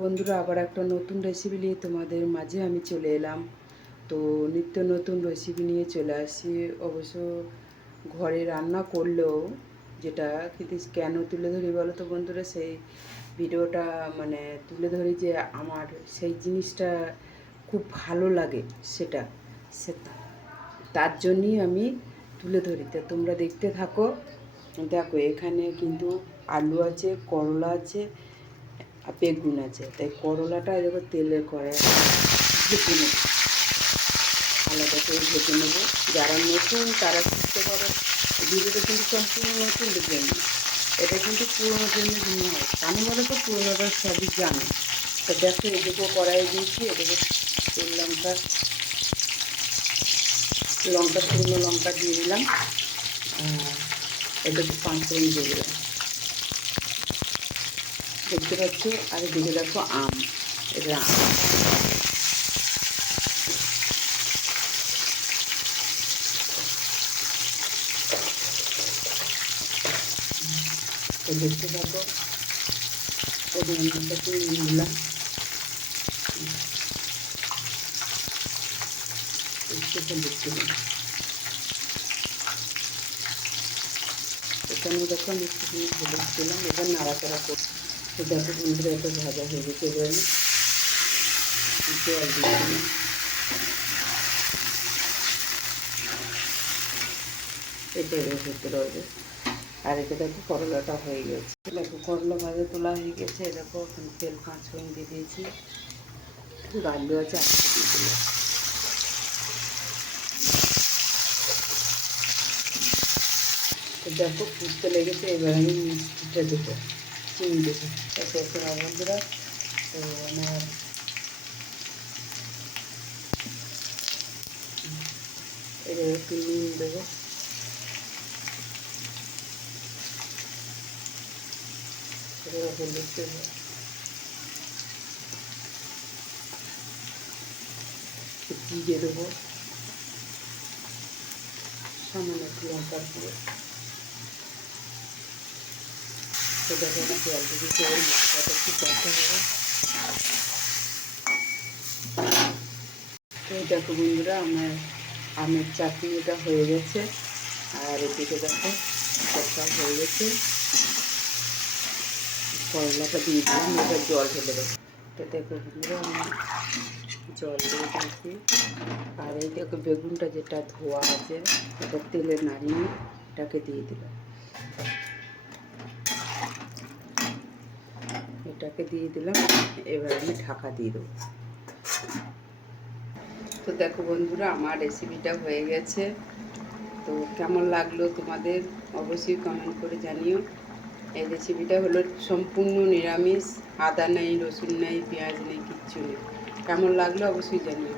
বন্ধুরা, আবার একটা নতুন রেসিপি নিয়ে তোমাদের মাঝে আমি চলে এলাম। তো নিত্য নতুন রেসিপি নিয়ে চলে আসি। অবশ্য ঘরে রান্না করলেও যেটা কিন্তু কেন তুলে ধরি বলো তো বন্ধুরা, সেই ভিডিওটা মানে তুলে ধরি যে আমার সেই জিনিসটা খুব ভালো লাগে, সেটা তার জন্যই আমি তুলে ধরি। তা তোমরা দেখতে থাকো। দেখো, এখানে কিন্তু আলু আছে, করলা আছে আর বেগুন আছে। তাই করলাটা দেখো তেলে করে ভেজে নেব, আলাদা করে ভেজে নেবো। যারা নতুন তারা শিখতে পারো। ভিডিওটা কিন্তু সম্পূর্ণ নতুন দেখবেন না, এটা কিন্তু পুরোনো জন্য হয়। কেন বলো তো, পুরোনোটা সবই জানে। তো দেখো, এদিকেও কড়াই দিয়েছি, এদিকে তেল লঙ্কা শুকনো লঙ্কা দিয়ে দিলাম, এটাকে 5 ফোড়ন দিয়ে দিলাম, দেখতে পাচ্ছ। আর এদিকে দেখো এটা দেখতে থাকো। পরিমাণটাকে নিয়ে নিলাম, দেখছিলাম এখানে দেখো আমি একটুখানি হলুদ দিলাম, এবার নাড়াচাড়া করছি। তো দেখো বন্ধুরা, এত ভাজা হয়ে গেছে। এবার আমি জল দিয়েছিলাম, এটা এবার হতে রয়েছে। আর এটা দেখো করলাটা হয়ে গেছে। দেখো করলা ভাজা তোলা হয়ে গেছে। দেখো ওখানে তেল 5 ফোড়ন দিয়ে দিয়েছি, আলু আছে আলু দিয়ে দিলাম। তো দেখো ফুটতে লেগেছে, এবার আমি মিষ্টিটা দেবো, চিনি দেবো। দেখো বন্ধুরা, তো আমার এবার একটু নুন দেবো, এবার হলুদ দেবো, জিরে দেবো, সামান্য একটু লঙ্কার গুঁড়ো। তো দেখো আমি জল দিয়েছি, ওই মশলাটা একটু কষা হবে। তো দেখো বন্ধুরা, আমার আমের চাটনিটা হয়ে গেছে। আর এদিকে দেখো কষা হয়ে গেছে, করলাটা দিয়ে দিলাম, এবার জল ঢেলে দেবো। তো দেখো বন্ধুরা, আমি জল দিয়ে দিয়েছি। আর এই দেখো বেগুনটা যেটা ধোয়া আছে, এটা তেলে নাড়িয়ে এটাকে দিয়ে দিলাম, এটাকে দিয়ে দিলাম। এবার আমি ঢাকা দিয়ে দেবো। তো দেখো বন্ধুরা, আমার রেসিপিটা হয়ে গেছে। তো কেমন লাগলো তোমাদের অবশ্যই কমেন্ট করে জানিও। এই রেসিপিটা হলো সম্পূর্ণ নিরামিষ, আদা নেই, রসুন নেই, পেঁয়াজ নেই, কিচ্ছু নেই। কেমন লাগলো অবশ্যই জানিও।